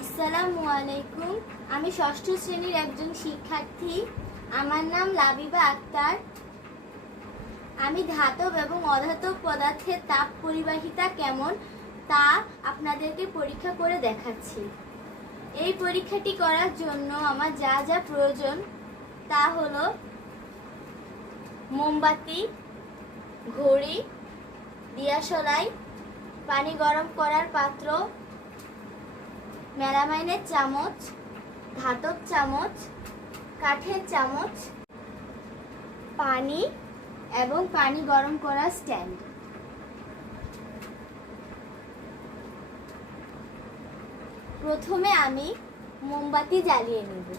আসসালামু আলাইকুম। আমি ষষ্ঠ শ্রেণীর একজন শিক্ষার্থী। আমার নাম লাবিবা আক্তার। আমি ধাতব এবং অধাতব পদার্থের তাপ পরিবাহিতা কেমন তা আপনাদেরকে পরীক্ষা করে দেখাচ্ছি। এই পরীক্ষাটি করার জন্য আমার যা যা প্রয়োজন তা হলো মোমবাতি, ঘড়ি, দিয়াশলাই, পানি গরম করার পাত্র, মেলামাইনের চামচ, ধাতব চামচ, কাঠের চামচ, পানি এবং পানি গরম করার স্ট্যান্ড। প্রথমে আমি মোমবাতি জ্বালিয়ে নেব।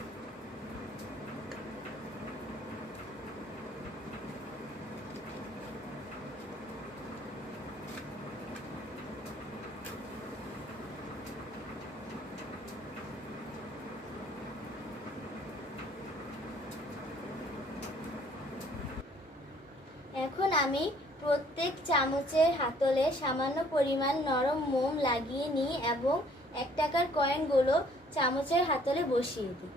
এখন আমি প্রত্যেক চামচের হাতলে সামান্য পরিমাণ নরম মোম লাগিয়ে নিই এবং 1 টাকার কয়েনগুলো চামচের হাতলে বসিয়ে দিই।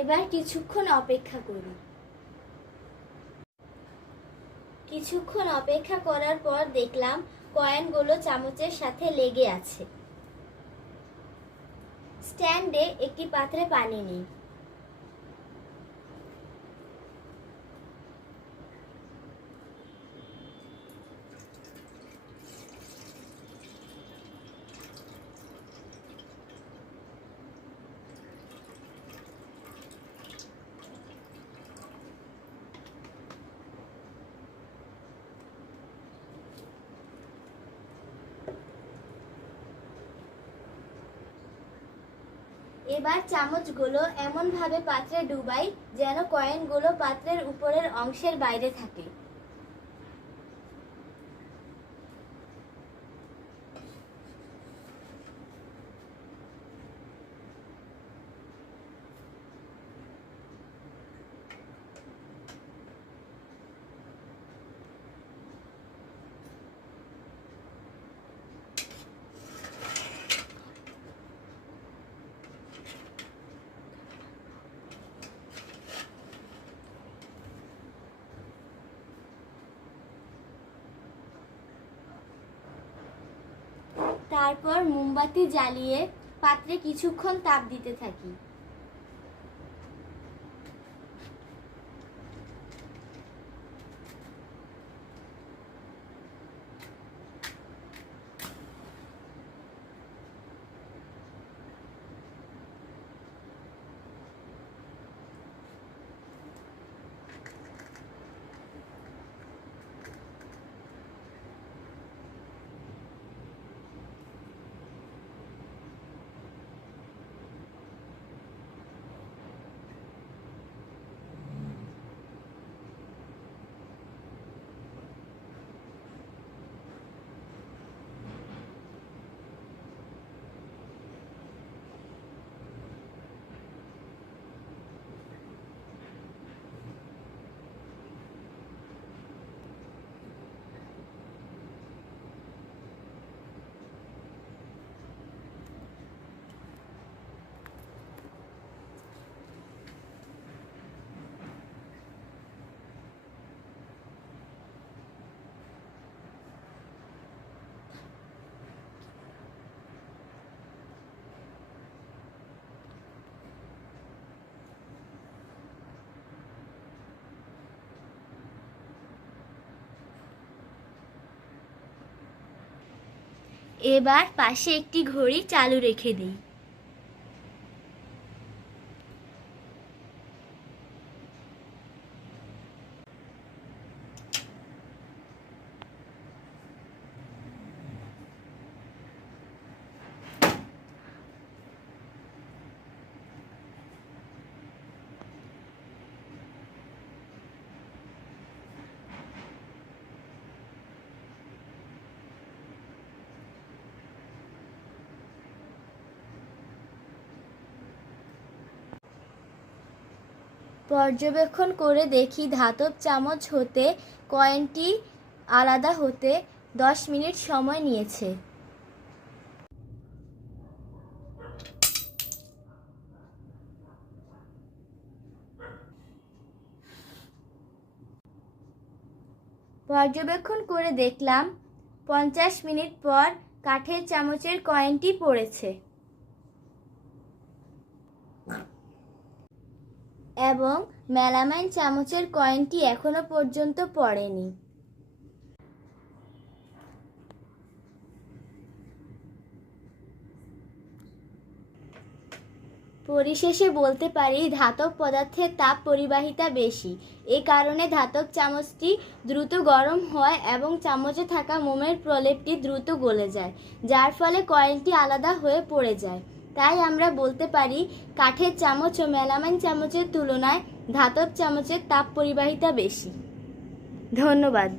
এবার কিছুক্ষণ অপেক্ষা করি। কিছুক্ষণ অপেক্ষা করার পর দেখলাম কয়েনগুলো চামচের সাথে লেগে আছে। স্ট্যান্ডে একটি পাত্রে পানি নিই। এবার চামচগুলো এমনভাবে পাত্রে ডুবাই যেন কয়েনগুলো পাত্রের উপরের অংশের বাইরে থাকে। তারপর মোমবাতি জ্বালিয়ে পাত্রে কিছুক্ষণ তাপ দিতে থাকি। এবার পাশে একটি ঘড়ি চালু রেখে দিই। পর্যবেক্ষণ করে দেখি ধাতব চামচ হতে কয়েনটি আলাদা হতে 10 মিনিট সময় নিয়েছে। পর্যবেক্ষণ করে দেখলাম 50 মিনিট পর কাঠের চামচের কয়েনটি পড়েছে এবং মেলামাইন চামচের কয়েনটি এখনো পর্যন্ত পড়েনি। পরিশেষে বলতে পারি ধাতব পদার্থের তাপ পরিবাহিতা বেশি। এ কারণে ধাতব চামচটি দ্রুত গরম হয় এবং চামচে থাকা মোমের প্রলেপটি দ্রুত গলে যায়, যার ফলে কয়েনটি আলাদা হয়ে পড়ে যায়। তাই আমরা বলতে পারি কাঠের চামচ ও মেলামাইন চামচের তুলনায় ধাতব চামচের তাপ পরিবাহিতা বেশি। ধন্যবাদ।